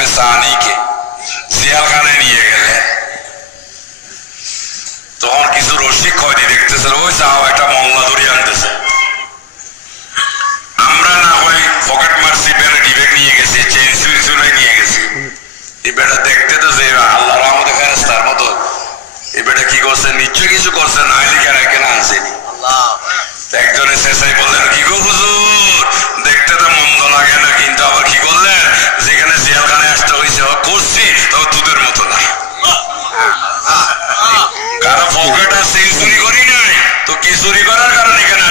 রাত্রে সাহানিকে জিয়াখানে নিয়ে গেলে তখন কিছু রসিক খয়নি দেখতেছে ওই সাহাব একটা মংলা ধরে আনতেছে। আমরা না হয় পকেট মারছি, বেড়া ডিবেক নিয়ে গেছি, চেন চুরি চুরি নিয়ে গেছি। এই বেটা দেখতে তো যে আল্লাহ রহমতে ফেরেশতার মতো, এই বেটা কি করছে, নিশ্চয় কিছু করছে, না হলে কেন আনছেনি। একজনে শেষাই বললেন কি গো হুজুর, দেখতে তো মন্দ লাগে না, কিন্তু আবার কি করলেন, যেখানে জেলখানে আসতে হয়েছে করছি, তবে তোদের মতো না। কারো পকেট আর চেন চুরি করি নাই তো, কি চুরি করার কারণে এখানে